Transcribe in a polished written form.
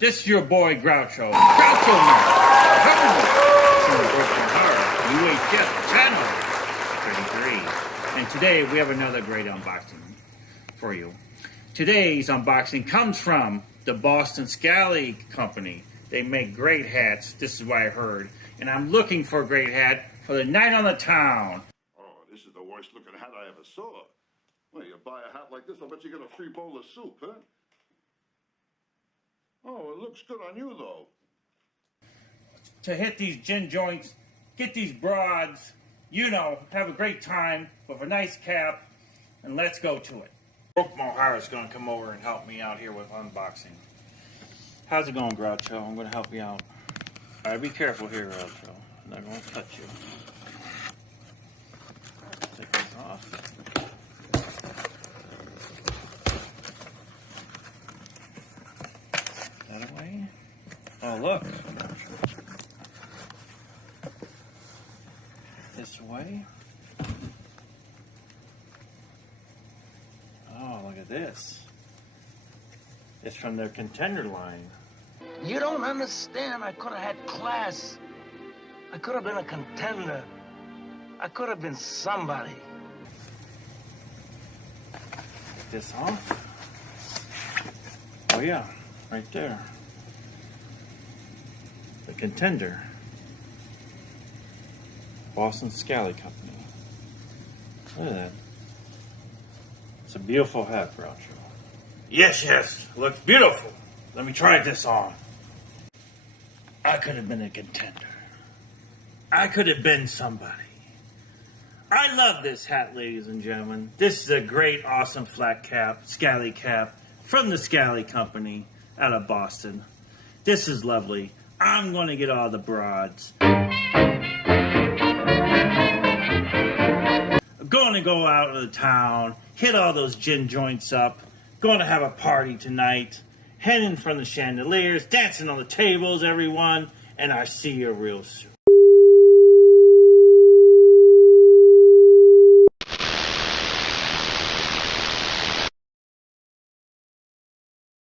This is your boy Groucho. Groucho Man. UHF channel 33. And today we have another great unboxing for you. Today's unboxing comes from the Boston Scally Company. They make great hats. This is what I heard. And I'm looking for a great hat for the night on the town. Oh, this is the worst looking hat I ever saw. Well, you buy a hat like this, I'll bet you get a free bowl of soup, huh? Oh, it looks good on you, though. To hit these gin joints, get these broads, you know, have a great time with a nice cap, and let's go to it. Brooke Mohara's going to come over and help me out here with unboxing. How's it going, Groucho? I'm going to help you out. All right, be careful here, Groucho. I'm not going to cut you. Take this off. That away. Oh, look. This way. Oh, look at this. It's from their Contender line. You don't understand. I could have had class. I could have been a contender. I could have been somebody. Take this off. Oh yeah, right there. The Contender. Boston Scally Company. Look at that. It's a beautiful hat, Groucho. Yes, looks beautiful. Let me try this on. I could have been a contender. I could have been somebody. I love this hat, ladies and gentlemen. This is a great, awesome flat cap, Scally Cap, from the Scally Company out of Boston. This is lovely. I'm going to get all the broads. I'm going to go out of the town, hit all those gin joints up, going to have a party tonight, hanging from the chandeliers, dancing on the tables, everyone, and I see you real soon.